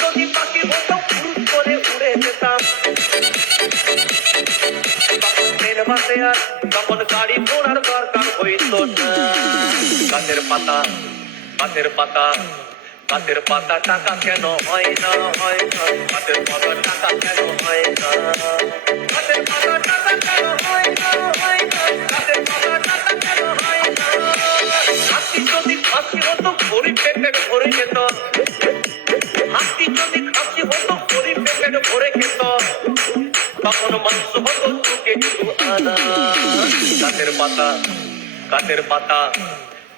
যদি পাখি হতো ফুরুত করে উড়ে যেতাম। তখন ট্রেন বাসে আর তখন গাড়ি ঘোড়ার দরকার হইতো না। গাছের পাতা গাছের পাতা গাছের পাতা টাকা কেন হয় না, হয় না। গাছের পাতা টাকা কেন হয় না, গাছের পাতা টাকা কেন হয় না, হয় না। গাছের পাতা টাকা কেন হয় না। হাতি যদি খাসি হতো গরিব পেটের ভরে যেত। হাতি যদি খাসি হতো গরিব পেটের ভরে খেত। তখন মাংস হতো চুকে কিছু আনা। গাছের পাতা গাছের পাতা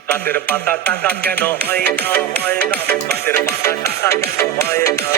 গাছের পাতা টাকা কেন হয় না, হয় না। গাছের পাতা টাকা কেন হয় না।